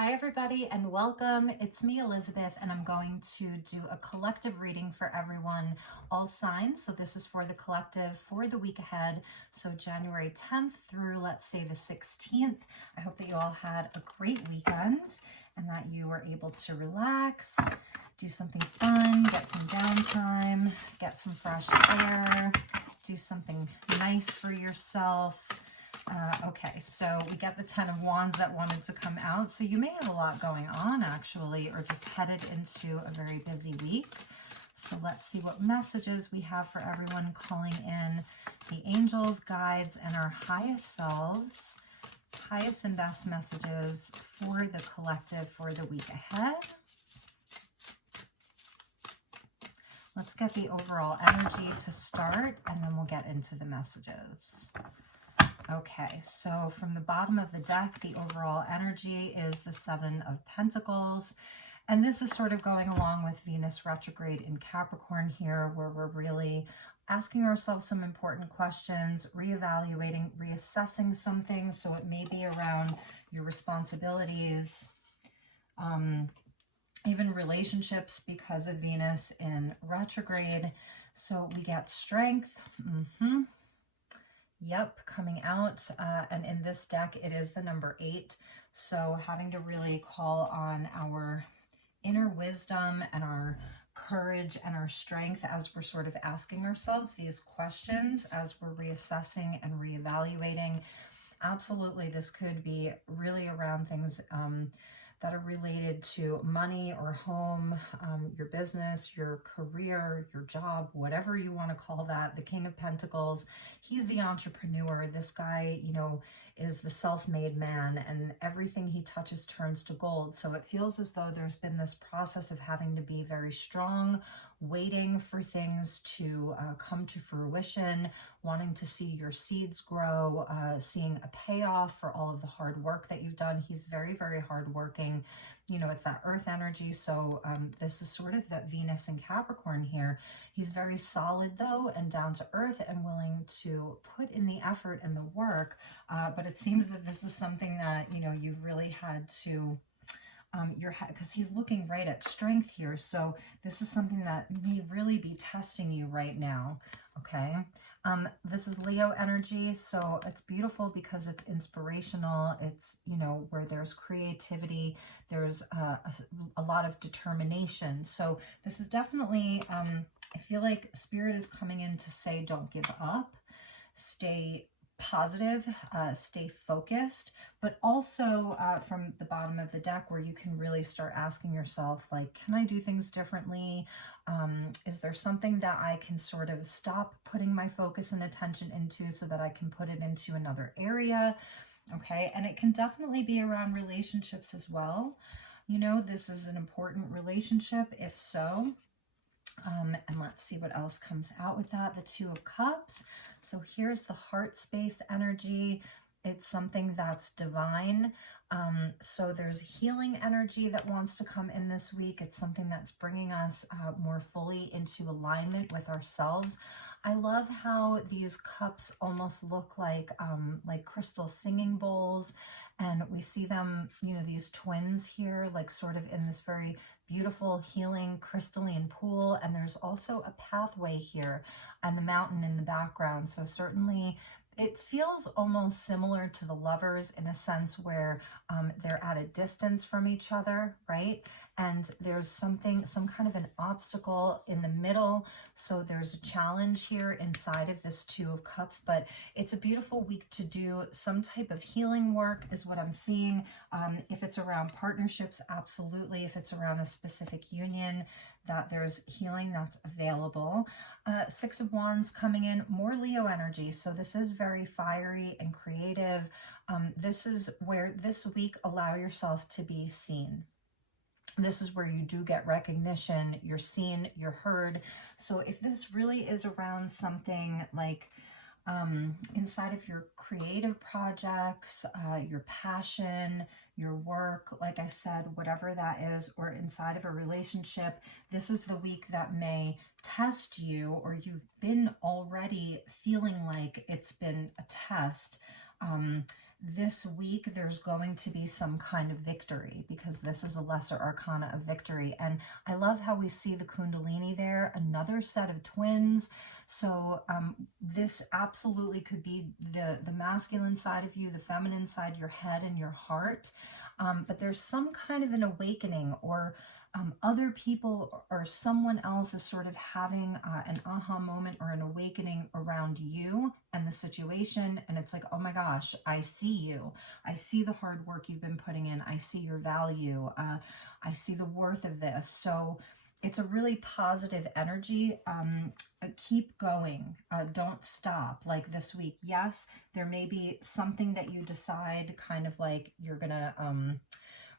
Hi everybody and welcome. It's me, Elizabeth, and I'm going to do a collective reading for everyone, all signs. So this is for the collective for the week ahead. So January 10th through, let's say, the 16th. I hope that you all had a great weekend and that you were able to relax, do something fun, get some downtime, get some fresh air, do something nice for yourself. Okay, so we get the 10 of Wands that wanted to come out. So you may have a lot going on, actually, or just headed into a very busy week. So let's see what messages we have for everyone calling in. The angels, guides, and our highest selves. Highest and best messages for the collective for the week ahead. Let's get the overall energy to start, and then we'll get into the messages. Okay, so from the bottom of the deck, the overall energy is the Seven of Pentacles. And this is sort of going along with Venus retrograde in Capricorn here, where we're really asking ourselves some important questions, reevaluating, reassessing some things. So it may be around your responsibilities, even relationships because of Venus in retrograde. So we get strength. Yep, coming out, and in this deck, it is the number 8. So having to really call on our inner wisdom and our courage and our strength as we're sort of asking ourselves these questions, as we're reassessing and reevaluating. Absolutely, this could be really around things that are related to money or home, your business, your career, your job, whatever you want to call that. The King of Pentacles, he's the entrepreneur. This guy, you know, is the self-made man, and everything he touches turns to gold. So it feels as though there's been this process of having to be very strong, waiting for things to come to fruition, wanting to see your seeds grow, seeing a payoff for all of the hard work that you've done. He's very, very hardworking. You know, it's that earth energy. So this is sort of that Venus in Capricorn here. He's very solid though, and down to earth, and willing to put in the effort and the work. But it seems that this is something that, you know, you've really had to because he's looking right at strength here. So this is something that may really be testing you right now. Okay. This is Leo energy. So it's beautiful because it's inspirational. It's, you know, where there's creativity, there's a lot of determination. So this is definitely, I feel like Spirit is coming in to say, don't give up, stay positive, stay focused, but also from the bottom of the deck where you can really start asking yourself, like, can I do things differently? Is there something that I can sort of stop putting my focus and attention into so that I can put it into another area? Okay, and it can definitely be around relationships as well. You know, this is an important relationship, if so. And let's see what else comes out with that. The Two of Cups. So here's the heart space energy. It's something that's divine. So there's healing energy that wants to come in this week. It's something that's bringing us more fully into alignment with ourselves. I love how these cups almost look like crystal singing bowls. And we see them, you know, these twins here, like sort of in this very beautiful healing crystalline pool. And there's also a pathway here and the mountain in the background. So certainly it feels almost similar to the Lovers in a sense where they're at a distance from each other, right? And there's some kind of an obstacle in the middle. So there's a challenge here inside of this Two of Cups, but it's a beautiful week to do some type of healing work is what I'm seeing. If it's around partnerships, absolutely. If it's around a specific union, that there's healing that's available. Six of Wands coming in, more Leo energy. So this is very fiery and creative. This is where this week allow yourself to be seen. This is where you do get recognition. You're seen, you're heard. So if this really is around something like inside of your creative projects, your passion, your work, like I said, whatever that is, or inside of a relationship, this is the week that may test you, or you've been already feeling like it's been a test. this week there's going to be some kind of victory, because this is a lesser arcana of victory. And I love how we see the Kundalini there, another set of twins. So this absolutely could be the masculine side of you, the feminine side, your head and your heart. But there's some kind of an awakening, or other people or someone else is sort of having an aha moment or an awakening around you and the situation. And it's like, oh my gosh, I see you. I see the hard work you've been putting in. I see your value. I see the worth of this. So it's a really positive energy. Keep going. Don't stop. Like this week, yes, there may be something that you decide kind of like you're going to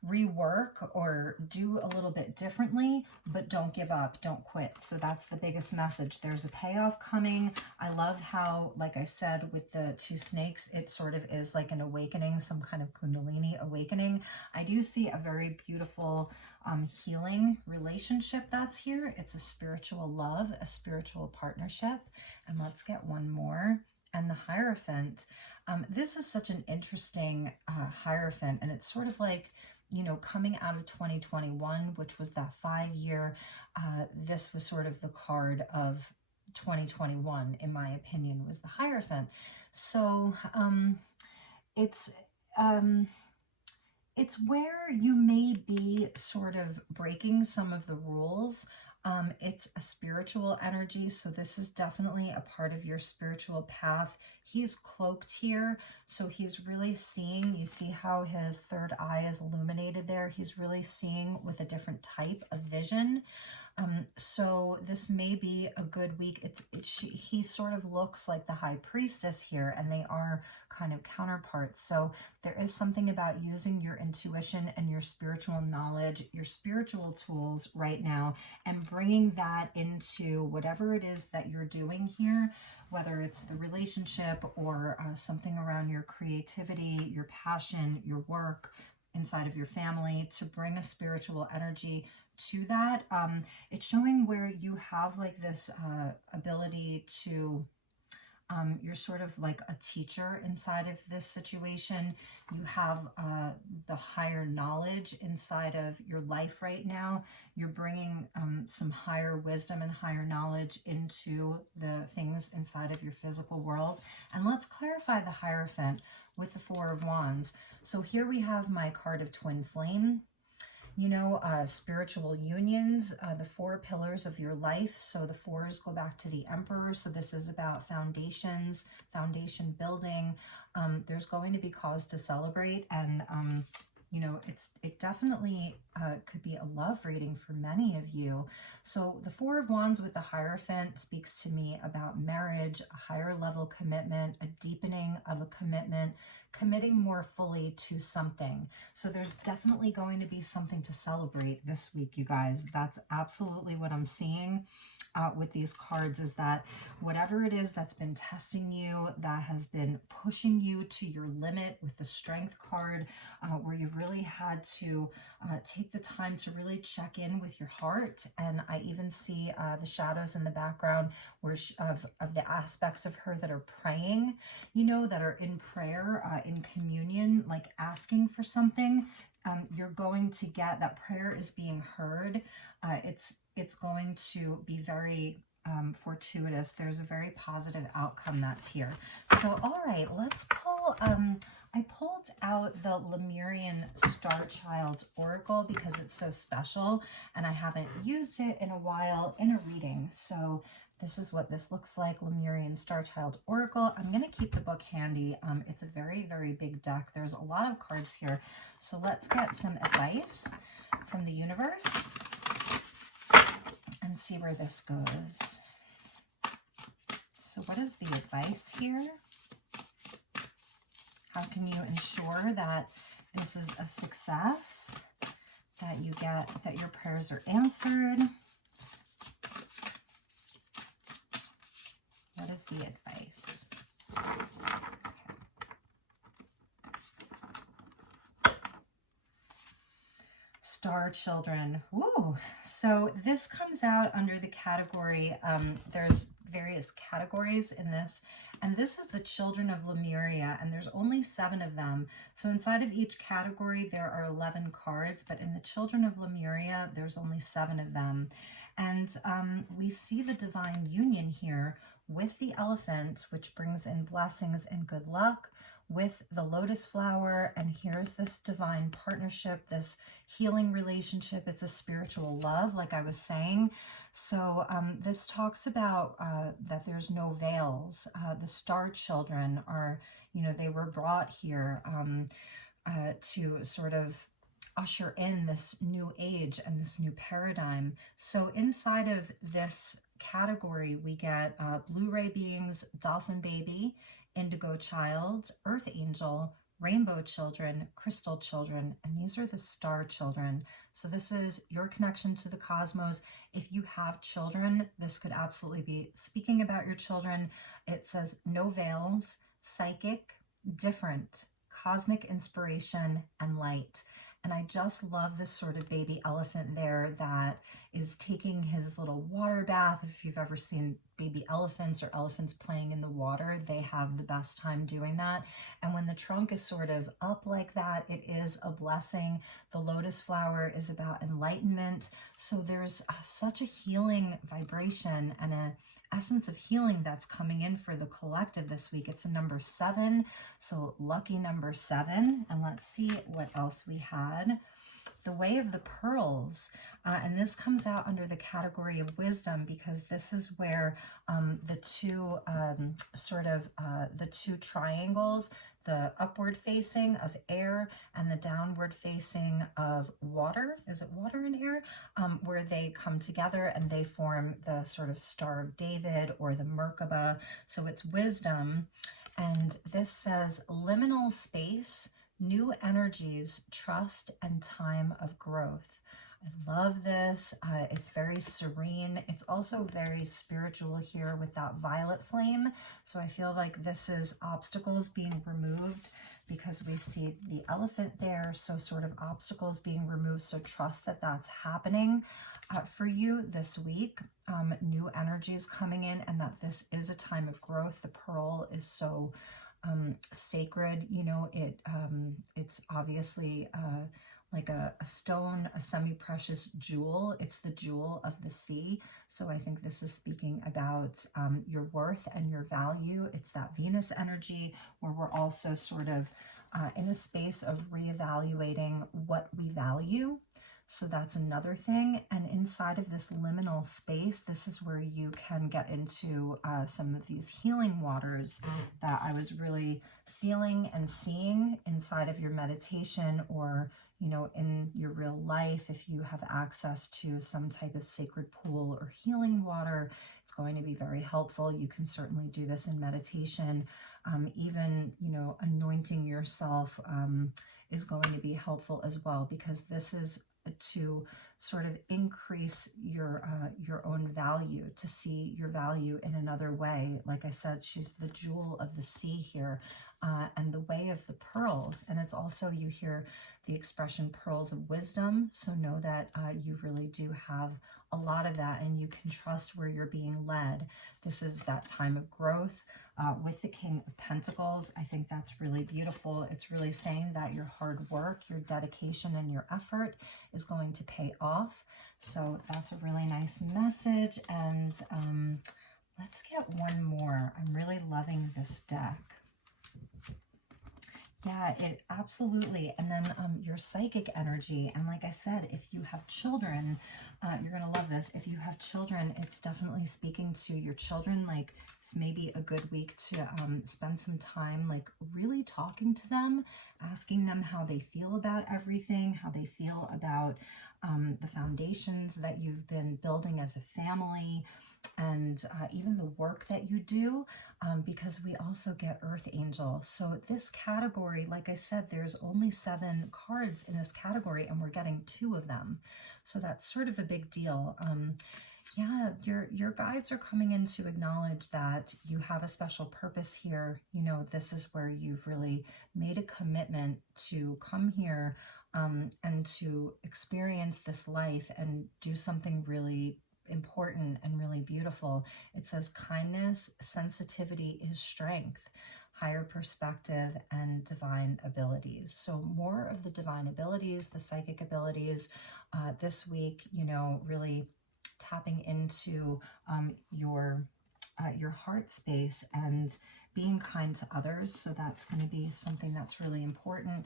rework or do a little bit differently, but don't give up, don't quit. So that's the biggest message. There's a payoff coming. I love how, like I said, with the two snakes, it sort of is like an awakening, some kind of Kundalini awakening. I do see a very beautiful healing relationship that's here. It's a spiritual love, a spiritual partnership. And let's get one more. And the Hierophant. This is such an interesting Hierophant, and it's sort of like, you know, coming out of 2021, which was that 5-year, this was sort of the card of 2021, in my opinion, was the Hierophant. So it's where you may be sort of breaking some of the rules. It's a spiritual energy, so this is definitely a part of your spiritual path. He's cloaked here, so he's really seeing, you see how his third eye is illuminated there? He's really seeing with a different type of vision. So this may be a good week. He sort of looks like the high priestess here, and they are kind of counterparts. So there is something about using your intuition and your spiritual knowledge, your spiritual tools right now, and bringing that into whatever it is that you're doing here, whether it's the relationship or something around your creativity, your passion, your work, inside of your family, to bring a spiritual energy to that. It's showing where you have like this ability to, you're sort of like a teacher inside of this situation. You have the higher knowledge inside of your life right now. You're bringing some higher wisdom and higher knowledge into the things inside of your physical world. And let's clarify the Hierophant with the Four of Wands. So here we have my card of Twin Flame. You know, spiritual unions, the 4 pillars of your life. So the 4s go back to the Emperor. So this is about foundations, foundation building. There's going to be cause to celebrate. And, you know, it definitely could be a love reading for many of you. So the 4 of Wands with the Hierophant speaks to me about marriage, a higher level commitment, a deepening of a commitment, committing more fully to something. So there's definitely going to be something to celebrate this week, you guys. That's absolutely what I'm seeing with these cards, is that whatever it is that's been testing you, that has been pushing you to your limit, with the Strength card, where you've really had to take the time to really check in with your heart. And I even see the shadows in the background where of the aspects of her that are praying, you know, that are in prayer, in communion, like asking for something. You're going to get that prayer is being heard. It's going to be very fortuitous. There's a very positive outcome that's here. So, all right, let's pull, I pulled out the Lemurian Startchild Oracle because it's so special, and I haven't used it in a while in a reading. So this is what this looks like, Lemurian Startchild Oracle. I'm going to keep the book handy. It's a very, very big deck. There's a lot of cards here. So let's get some advice from the universe and see where this goes. So what is the advice here? How can you ensure that this is a success, that you get, that your prayers are answered? What is the advice? Star children. Woo! So this comes out under the category, there's various categories in this, and this is the children of Lemuria, and there's only 7 of them. So inside of each category, there are 11 cards, but in the children of Lemuria, there's only 7 of them. And we see the divine union here with the elephant, which brings in blessings and good luck, with the lotus flower, and here's this divine partnership, this healing relationship. It's a spiritual love, like I was saying. So this talks about that there's no veils. The star children are, they were brought here to sort of usher in this new age and this new paradigm. So inside of this category, we get Blu-ray beings, dolphin baby, indigo child, earth angel, rainbow children, crystal children, and these are the star children. So this is your connection to the cosmos. If you have children, this could absolutely be speaking about your children. It says no veils, psychic, different, cosmic inspiration, and light. And I just love this sort of baby elephant there that is taking his little water bath. If you've ever seen baby elephants or elephants playing in the water, they have the best time doing that. And when the trunk is sort of up like that, it is a blessing. The lotus flower is about enlightenment. So there's such a healing vibration and a essence of healing that's coming in for the collective this week. It's a number 7, so lucky number 7. And let's see what else we had. The Way of the Pearls, and this comes out under the category of wisdom, because this is where the two the two triangles, the upward facing of air and the downward facing of water, is it water and air, where they come together and they form the sort of Star of David or the Merkaba. So it's wisdom. And this says liminal space, new energies, trust, and time of growth. I love this. It's very serene. It's also very spiritual here with that violet flame. So I feel like this is obstacles being removed, because we see the elephant there. So sort of obstacles being removed. So trust that that's happening for you this week. New energies coming in, and that this is a time of growth. The pearl is so sacred, it's obviously like a stone, a semi-precious jewel. It's the jewel of the sea. So I think this is speaking about your worth and your value. It's that Venus energy where we're also sort of in a space of reevaluating what we value. So that's another thing. And inside of this liminal space, this is where you can get into some of these healing waters that I was really feeling and seeing inside of your meditation, or in your real life. If you have access to some type of sacred pool or healing water, it's going to be very helpful. You can certainly do this in meditation. Even anointing yourself is going to be helpful as well, because this is to sort of increase your own value, to see your value in another way. Like I said, she's the jewel of the sea here, and the way of the pearls. And it's also, you hear the expression pearls of wisdom. So know that you really do have a lot of that, and you can trust where you're being led. This is that time of growth. With the King of Pentacles, I think that's really beautiful. It's really saying that your hard work, your dedication, and your effort is going to pay off. So that's a really nice message. And let's get one more. I'm really loving this deck. Yeah, it absolutely. And then your psychic energy. And like I said, if you have children, you're going to love this. If you have children, it's definitely speaking to your children. Like, it's maybe a good week to spend some time, like really talking to them, asking them how they feel about everything, how they feel about the foundations that you've been building as a family, and even the work that you do, because we also get Earth Angel. So this category, like I said, there's only 7 cards in this category, and we're getting 2 of them. So that's sort of a big deal. Yeah, your guides are coming in to acknowledge that you have a special purpose here. This is where you've really made a commitment to come here and to experience this life and do something really important and really beautiful. It says kindness, sensitivity is strength, higher perspective, and divine abilities. So more of the divine abilities, the psychic abilities this week, you know, really tapping into your heart space and being kind to others. So that's going to be something that's really important.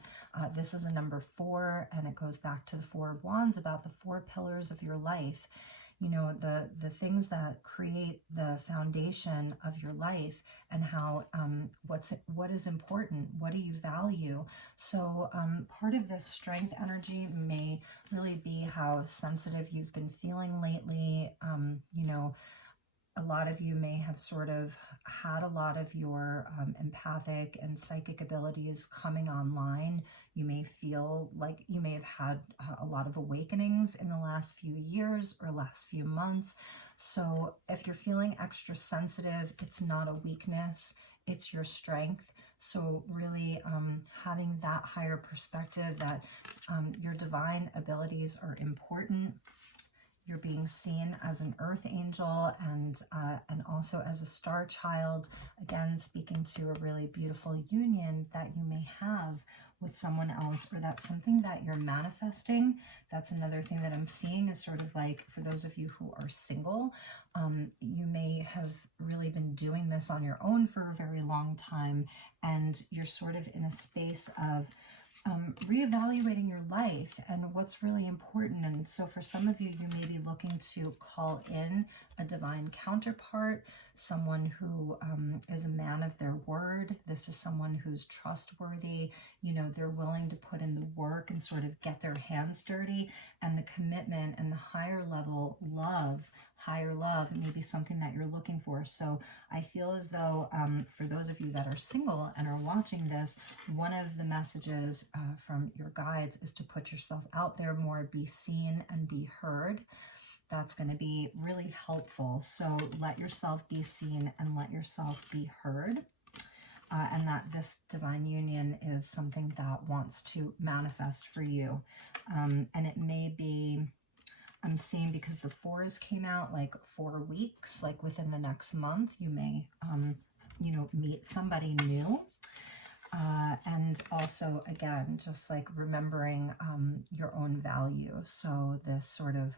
This is a number 4, and it goes back to the 4 of Wands about the 4 pillars of your life. You know, the things that create the foundation of your life, and how what is important, what do you value. So part of this strength energy may really be how sensitive you've been feeling lately. You know, a lot of you may have sort of had a lot of your empathic and psychic abilities coming online. You may feel like you may have had a lot of awakenings in the last few years or last few months. So if you're feeling extra sensitive, it's not a weakness, it's your strength. So really having that higher perspective that your divine abilities are important. You're being seen as an earth angel and also as a star child. Again, speaking to a really beautiful union that you may have with someone else, or that's something that you're manifesting. That's another thing that I'm seeing is sort of like, for those of you who are single, you may have really been doing this on your own for a very long time, and you're sort of in a space of reevaluating your life and what's really important. And so for some of you, you may be looking to call in a divine counterpart, someone who is a man of their word. This is someone who's trustworthy. You know, they're willing to put in the work and sort of get their hands dirty, and the commitment and the higher level love, higher love may be something that you're looking for. So I feel as though for those of you that are single and are watching this, one of the messages from your guides is to put yourself out there more, be seen and be heard. That's going to be really helpful. So let yourself be seen and let yourself be heard. And that this divine union is something that wants to manifest for you. And it may be, I'm seeing, because the 4s came out, like 4 weeks, like within the next month, you may, you know, meet somebody new. And also, again, just like remembering your own value. So this sort of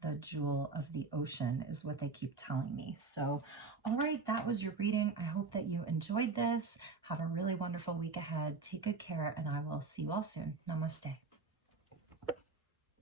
the jewel of the ocean is what they keep telling me. So, all right, that was your reading. I hope that you enjoyed this. Have a really wonderful week ahead. Take good care, and I will see you all soon. Namaste.